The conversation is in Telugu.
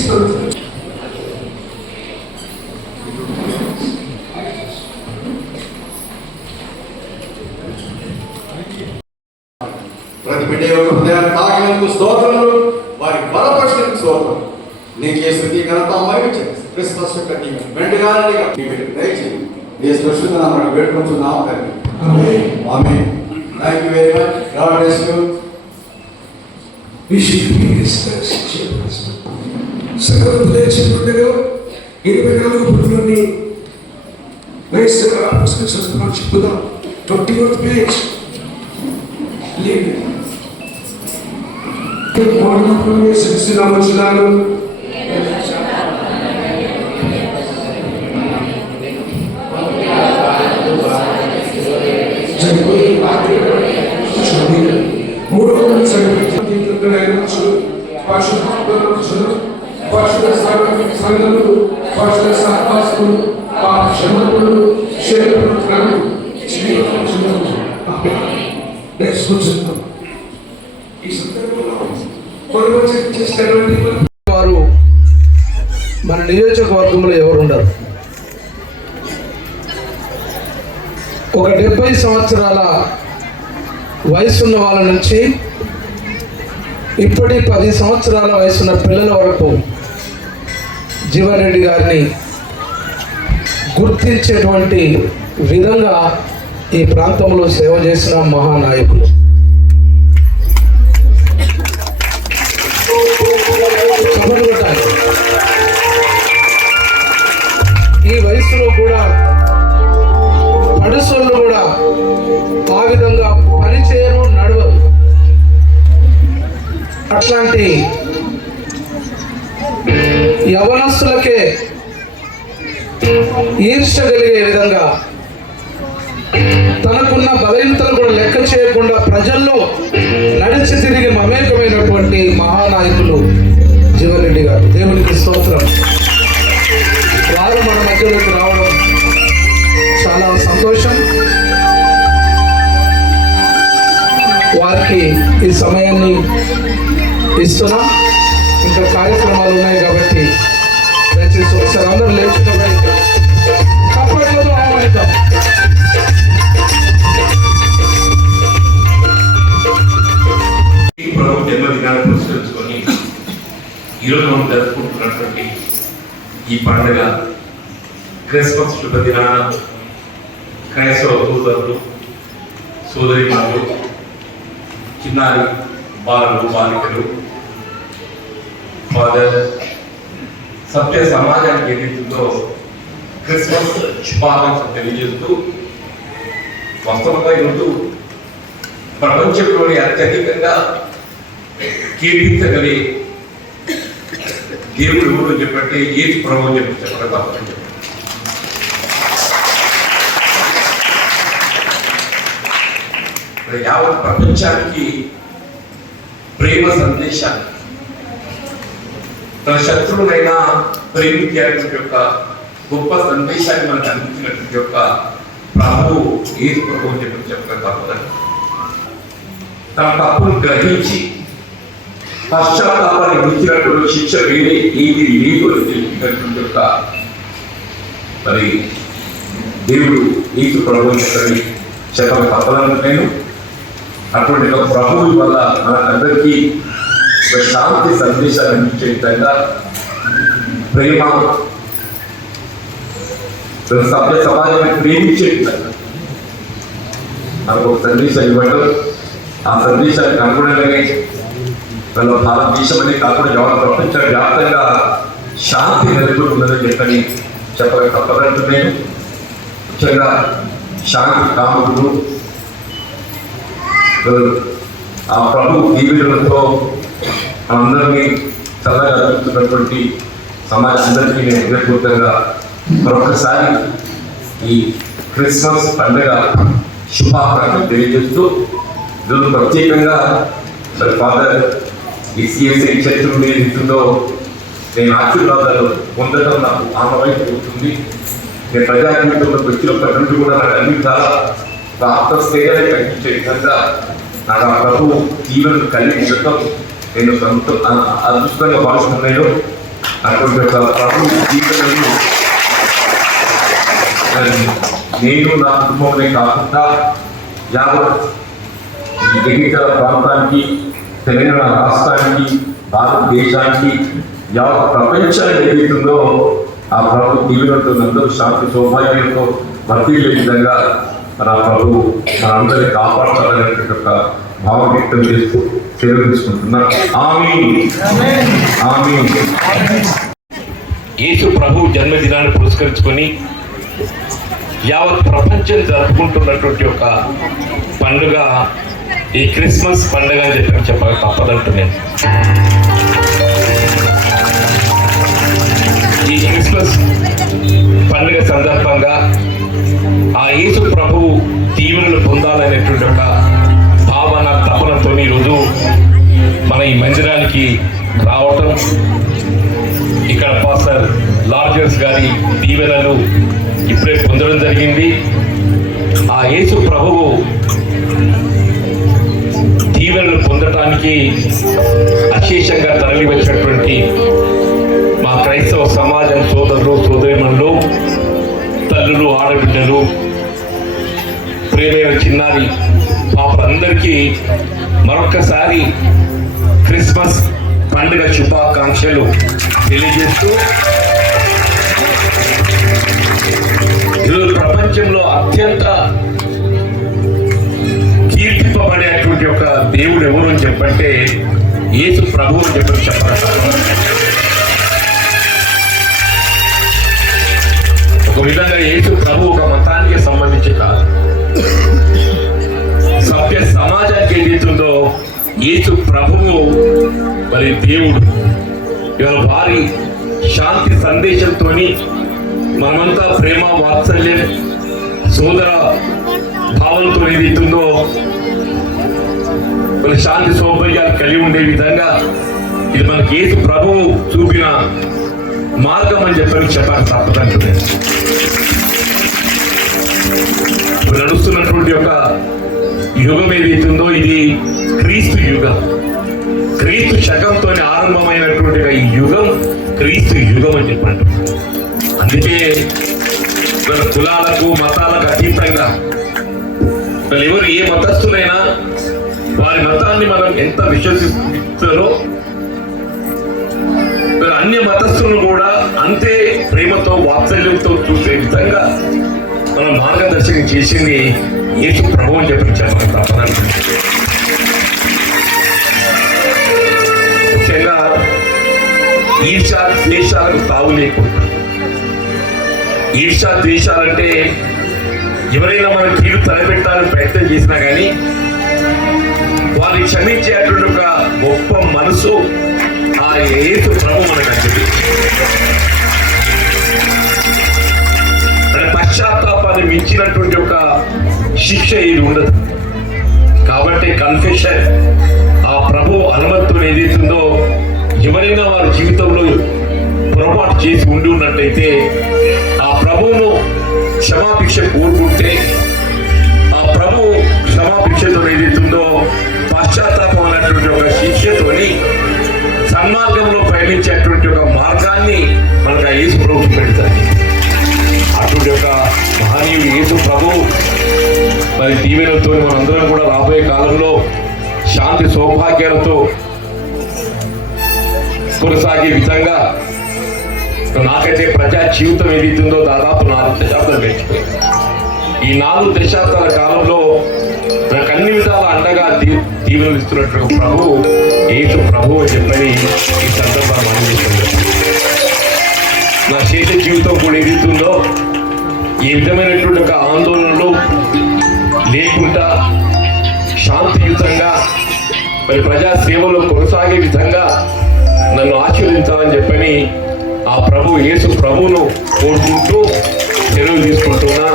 స్తోత్రం ప్రతి బిడ్డ యొక్క హృదయాన్ని తాకినందుకు స్తోత్రములు వారి బలపరిచినందుకు స్తోత్రం. నీకే స్థుతి ఘనత మహిమ క్రిస్మస్ యొక్క నీ మెండుగా దయచేయి. ఏ స్పష్టత మనం వేడుకుంటున్నాం తండ్రి. ఆమేన్. ఆమె thank you very much God bless you సగం లేచినట్టుగా ఇరవై నాలుగు పుట్టులోని వయస్సుగా చెప్పుదాం ట్వంటీ వన్ పేజ్ లేదు వచ్చినారు పశుల సహవాసులు క్షమకులు శరీరం ఈ సందర్భంలో వారు మన నియోజకవర్గంలో ఎవరు ఉండరు ఒక డెబ్బై సంవత్సరాల వయసున్న వాళ్ళ నుంచి ఇప్పటి పది సంవత్సరాల వయసున్న పిల్లల వరకు జీవన్రెడ్డి గారిని గుర్తించేటువంటి విధంగా ఈ ప్రాంతంలో సేవ చేసిన మహానాయకులు. ఈ వయసులో కూడా ఈర్ష కలిగే విధంగా తనకున్న బలహీనతను కూడా లెక్క చేయకుండా ప్రజల్లో నడిచి తిరిగి మమేకమైనటువంటి మహానాయకులు జీవన్రెడ్డి గారు. దేవునికి స్తోత్రం. వారు మన మధ్యలోకి రావడం చాలా సంతోషం. వారికి ఈ సమయాన్ని ఇస్తున్నాం. ఇంకా కార్యక్రమాలు ఉన్నాయి కాబట్టి దయచేసి ఒకసారి అందరూ లేచుకోవడానికి చప్పట్లతో ఈ ప్రభు జన్మదినాన్ని పురస్కరించుకొని ఈరోజు మనం జరుపుకుంటున్నటువంటి ఈ పండుగ క్రిస్మస్ శుభదినాన క్రైస్తవ సోదరులు సోదరి చిన్నారి బాలు బాలికలు ఫాదర్ సత్య సమాజానికి ఏదైతుందో క్రిస్మస్ శుభాకాంక్షలు తెలియజేస్తూ వాస్తవంగా ఈరోజు ప్రపంచంలోని అత్యధికంగా కీర్తించగలి దేవుడు ఎవరు చెప్పంటే ఏది ప్రభు చెప్పి చెప్పడం తప్పని యావత్ ప్రపంచానికి ప్రేమ సందేశాన్ని తన శత్రువునైనా ప్రేమించేటువంటి యొక్క గొప్ప సందేశాన్ని మనకు అందించినటువంటి యొక్క ప్రభు ఏది ప్రభు అని చెప్పి చెప్పడం తప్పదండి తన తప్పును గ్రహించి పశ్చాత్తాపాన్ని గుర్తినప్పుడు శిక్ష వేరే ఏది లేదు అని తెలిపినటువంటి యొక్క మరి దేవుడు నీకు ప్రభు చెప్పని చెప్పక తప్పదని నేను అటువంటి ఒక ప్రభువు వల్ల మనకందరికీ ఒక శాంతి సందేశాన్ని అందించే విధంగా ప్రేమ సభ్య సమాజాన్ని ప్రేమించే మనకు ఒక సందేశం ఇవ్వటం ఆ సందేశానికి అనుగుణంగానే మన భారతదేశం అనే కాకుండా ఎవరు ప్రపంచ వ్యాప్తంగా శాంతి నెలకొంటుందని చెప్పని చెప్పక తప్పదంటున్నాను ముఖ్యంగా శాంతి కాముడు ఆ ప్రభు దీవెనలతో అందరినీ చల్లగా జరుగుతున్నటువంటి సమాజం అందరికీ నేను హృదయపూర్వకంగా మరొకసారి ఈ క్రిస్మస్ పండుగ శుభాకాంక్షలు తెలియజేస్తూ దీని ప్రత్యేకంగా మరి ఫాదర్ ఈసీఎస్ఐ సిఎస్ఐ చర్చలు నేను ఆశీర్వాదాలు పొందడం నాకు ఆనవాయితీ అవుతుంది. నేను ప్రజా జీవితంలోకి వచ్చినప్పటి నుండి కూడా నాకు అన్ని చాలా ప్రాప్త స్థాయిగా విధంగా నాకు ఆ ప్రభు జీవనం కలిగించడం నేను సంతో అదృష్టంగా భావిస్తున్నాను అటువంటి ఒక ప్రభు జీవితంలో మరి నేను నా కుటుంబమే కాకుండా యావత్ జగిత్యాల ప్రాంతానికి తెలంగాణ రాష్ట్రానికి భారతదేశానికి యావత్ ప్రపంచానికి ఏదైతుందో ఆ ప్రభు దీవులతో అందరూ శాంతి సౌభాగ్యంతో భర్తీ విధంగా మన ప్రభు మనందరినీ కాపాడుతారనేటువంటి ఒక భావం వ్యక్తం చేస్తూ సేవ తీసుకుంటున్నా. ఆమె ఆమె యేసు ప్రభు జన్మదినాన్ని పురస్కరించుకొని యావత్ ప్రపంచం జరుపుకుంటున్నటువంటి ఒక పండుగ ఈ క్రిస్మస్ పండుగ అని చెప్పి చెప్పక తప్పదంటున్నాను ఈ క్రిస్మస్ పండుగ సందర్భంగా ఆ యేసు ప్రభువు దీవెనలు పొందాలనేటువంటి ఒక భావన తపనతో ఈరోజు మన ఈ మందిరానికి రావటం ఇక్కడ పాస్టర్ లార్జర్స్ గారి దీవెనలు ఇప్పుడే పొందడం జరిగింది. ఆ యేసు ప్రభువు దీవెనలు పొందటానికి అశేషంగా తరలి వచ్చినటువంటి మా క్రైస్తవ సమాజం సోదరులు సోదరిమణులు తల్లులు ఆడబిడ్డలు ప్రేమైన చిన్నారి పాపలందరికీ మరొకసారి క్రిస్మస్ పండుగ శుభాకాంక్షలు తెలియజేస్తూ ఈరోజు ప్రపంచంలో అత్యంత కీర్తింపబడేటువంటి ఒక దేవుడు ఎవరు అని చెప్పంటే యేసు ప్రభు అని చెప్పి చెప్పగలుగుతారు ఒక విధంగా యేసు ప్రభు ఒక మతానికి సంబంధించి కాదు. సభ్య సమాజానికి ఏదైతుందో యేసు ప్రభువు మరి దేవుడు. ఇవాళ వారి శాంతి సందేశంతో మనమంతా ప్రేమ వాత్సల్యం సోదర భావంతో ఏదైతుందో మన శాంతి సౌభాగ్యాలు కలిగి ఉండే విధంగా ఇది మనకి ఏసు ప్రభువు చూపిన మార్గం అని చెప్పని చెప్పాలి తప్పదంటే నడుస్తున్నటువంటి ఒక యుగం ఏదైతుందో ఇది క్రీస్తు యుగం క్రీస్తు శకంతో ఆరంభమైనటువంటి ఈ యుగం క్రీస్తు యుగం అని చెప్పండి అందుకే మన కులాలకు మతాలకు అతీతంగా ఎవరు ఏ మతస్థులైనా వారి మతాన్ని మనం ఎంత విశ్వసిస్తారో అన్ని అన్య మతస్థులను కూడా అంతే ప్రేమతో వాత్సల్యంతో చూసే విధంగా మనం మార్గదర్శకం చేసింది యేసు ప్రభు అని చెప్పి చెప్పడం తప్పదండి ఈర్షా ద్వేషాలకు తావు లేకుండా. ఈర్షా ద్వేషాలంటే ఎవరైనా మన కీడు తలపెట్టాలని ప్రయత్నం చేసినా కానీ వారిని క్షమించేటువంటి ఒక గొప్ప మనసు ఆ యేసు ప్రభు మనకు అందింది. అంటే పశ్చాత్తాపాన్ని మించినటువంటి ఒక శిక్ష ఇది ఉండదు. కాబట్టి కన్ఫెషన్ ఎవరైనా వారి జీవితంలో పొరపాటు చేసి ఉండి ఉన్నట్టయితే ఆ ప్రభువును క్షమాభిక్ష కోరుకుంటే ఆ ప్రభు క్షమాభిక్షతో ఏదైతుందో పశ్చాత్తాపం అనేటువంటి ఒక శిక్షతోని సన్మార్గంలో పయనించేటువంటి ఒక మార్గాన్ని మనకు ఆ యేసు ప్రభు పెడతారు అటువంటి ఒక మహనీయుడు యేసు ప్రభు మరి దీవెనలతో మనందరం కూడా రాబోయే కాలంలో శాంతి సౌభాగ్యాలతో కొనసాగే విధంగా నాకైతే ప్రజా జీవితం ఏదైతుందో దాదాపు నాలుగు దశాబ్దాలు గడిచిపోయింది ఈ నాలుగు దశాబ్దాల కాలంలో నాకు అన్ని విధాల అండగా దీవెనలు ఇస్తున్నట్టు ప్రభు ఏసు ప్రభు అని చెప్పని ఈ సందర్భాన్ని అందిస్తుంది నా శేష జీవితం కూడా ఏదైతుందో ఈ విధమైనటువంటి ఒక ఆందోళనలు లేకుండా శాంతియుతంగా మరి ప్రజా సేవలో కొనసాగే విధంగా నన్ను ఆశీర్వదించాలని చెప్పని ఆ ప్రభు యేసు ప్రభును కోరుకుంటూ సెలవు తీసుకుంటున్నా.